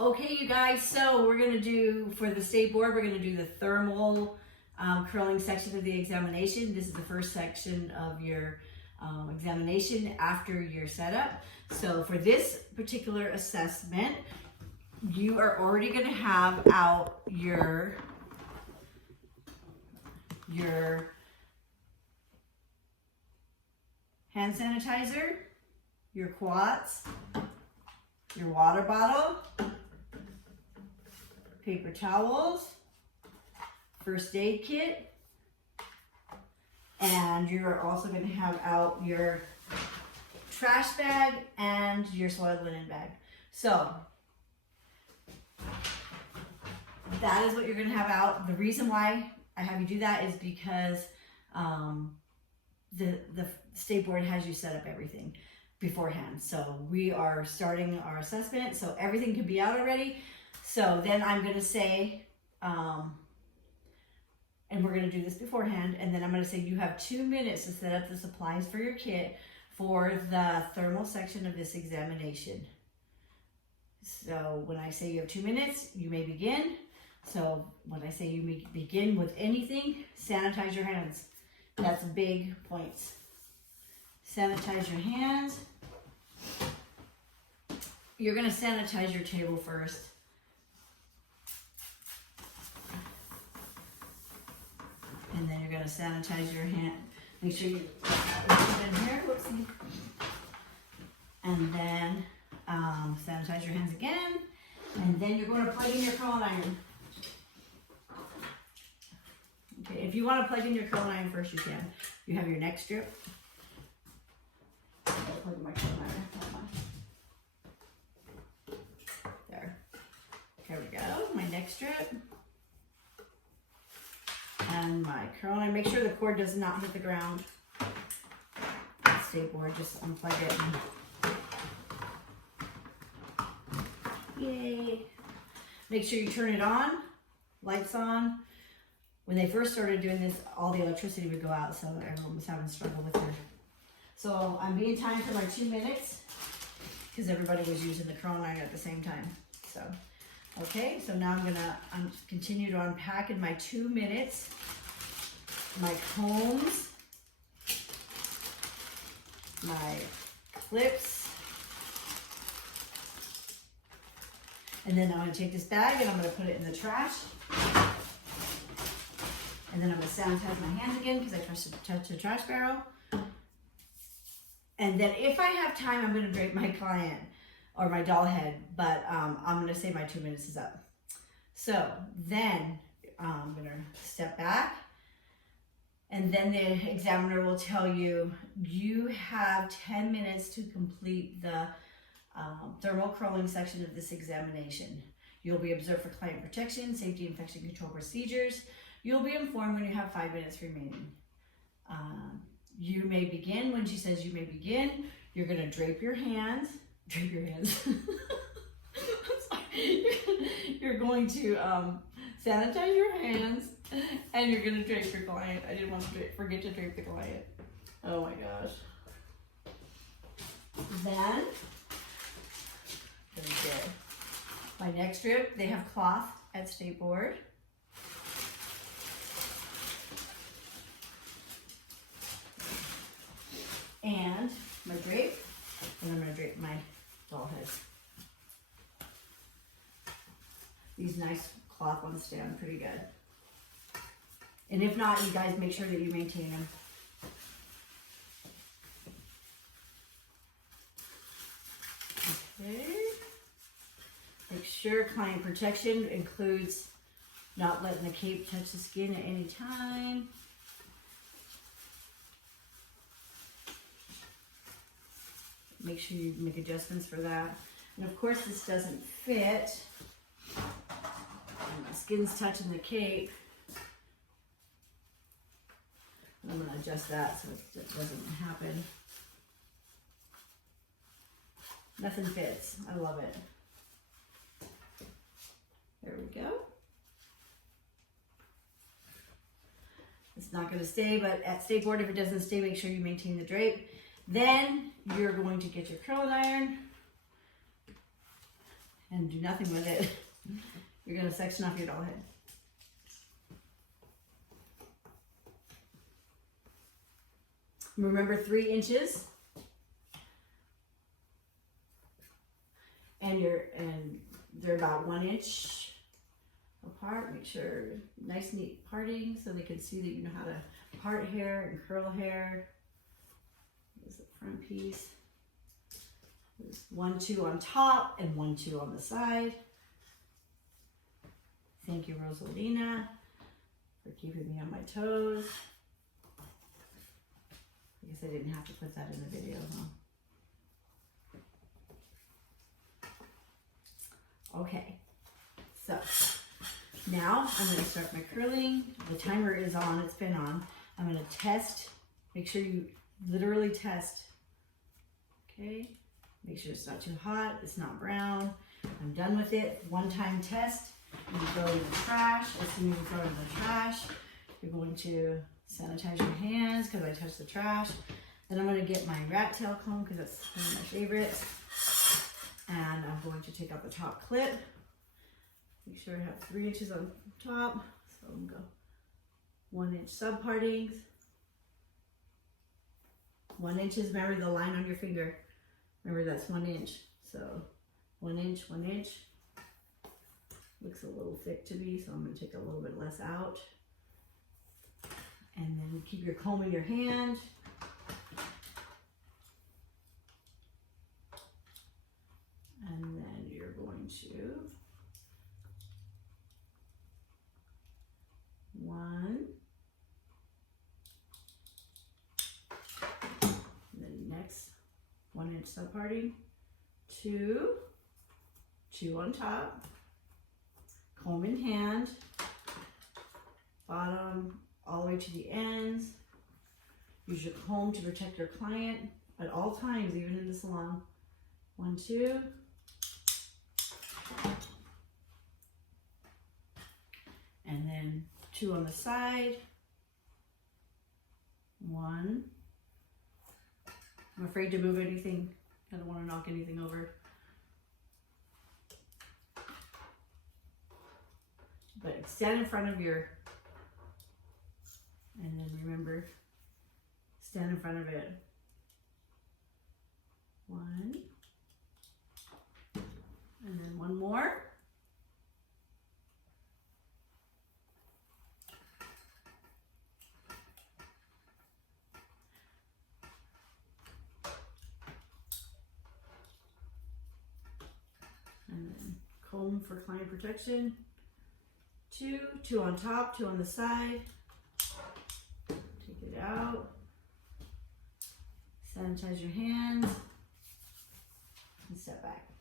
Okay, you guys, so we're gonna do, for the state board, we're gonna do the thermal curling section of the examination. This is the first section of your examination after your setup. So for this particular assessment, you are already gonna have out your hand sanitizer, your quats, your water bottle, paper towels, first aid kit, and you're also going to have out your trash bag and your soiled linen bag. So that is what you're going to have out. The reason why I have you do that is because the state board has you set up everything beforehand. So we are starting our assessment, so everything can be out already. So then I'm going to say, and we're going to do this beforehand, and then I'm going to say you have 2 minutes to set up the supplies for your kit for the thermal section of this examination. So when I say you have 2 minutes, you may begin. So when I say you may begin with anything, sanitize your hands. That's big points. Sanitize your hands. You're going to sanitize your table first. And then you're going to sanitize your hand. Make sure you put it in here. Whoopsie. And then sanitize your hands again. And then you're going to plug in your curling iron. Okay, if you want to plug in your curling iron first, you can. You have your neck strip. I'll plug my curling iron. There. There we go. My neck strip. And my curling iron. Make sure the cord does not hit the ground. State board, just unplug it. Yay. Make sure you turn it on. Lights on. When they first started doing this, all the electricity would go out, so everyone was having struggle with it. So I'm being timed for my 2 minutes because everybody was using the curling iron at the same time. So, okay, so now I'm continue to unpack in my 2 minutes. My combs, my clips, and then I'm going to take this bag and I'm going to put it in the trash. And then I'm going to sanitize my hands again because I touched the trash barrel. And then if I have time, I'm going to drape my client or my doll head, but I'm going to say my 2 minutes is up. So then I'm going to step back, and then the examiner will tell you, you have 10 minutes to complete the thermal curling section of this examination. You'll be observed for client protection, safety, infection control procedures. You'll be informed when you have 5 minutes remaining. You may begin. When she says you may begin, you're going to drape your hands. Drape your hands. I'm sorry. You're going to sanitize your hands, and you're going to drape your client. I didn't want to forget to drape the client. Oh my gosh. Then, very good. My next strip, they have cloth at state board. And my drape, and I'm going to drape my doll head. These nice cloth ones stand pretty good. And if not, you guys make sure that you maintain them. Okay. Make sure client protection includes not letting the cape touch the skin at any time. Make sure you make adjustments for that. And of course this doesn't fit. And the skin's touching the cape. And I'm going to adjust that so it doesn't happen. Nothing fits. I love it. There we go. It's not going to stay, but at state board, if it doesn't stay, make sure you maintain the drape. Then you're going to get your curling iron and do nothing with it, you're going to section off your doll head. Remember 3 inches. And they're about 1 inch apart. Make sure nice neat parting so they can see that you know how to part hair and curl hair. There's the front piece. There's 1, 2 on top and 1, 2 on the side. Thank you, Rosalina, for keeping me on my toes. I guess I didn't have to put that in the video, huh? Okay, so now I'm going to start my curling. The timer is on, it's been on. I'm going to test, make sure you literally test. Okay, make sure it's not too hot, it's not brown. I'm done with it. 1-time test. You throw it in the trash. As soon as you throw it in the trash, you're going to sanitize your hands because I touched the trash. Then I'm going to get my rat tail comb because that's one of my favorites. And I'm going to take out the top clip. Make sure I have 3 inches on top. So I'm going to go 1 inch sub partings. 1 inch is, remember the line on your finger. Remember that's 1 inch. So 1 inch, 1 inch. Looks a little thick to me, so I'm going to take a little bit less out. And then keep your comb in your hand. And then you're going to 1. And then next 1 inch sub parting. 2. 2 on top. Comb in hand. Bottom all the way to the ends. Use your comb to protect your client at all times, even in the salon. 1, 2. And then 2 on the side. 1. I'm afraid to move anything. I don't want to knock anything over. But stand in front of your, and then remember, stand in front of it. 1. And then 1 more. And then comb for client protection. 2, 2 on top, 2 on the side. Take it out. Sanitize your hands. And step back.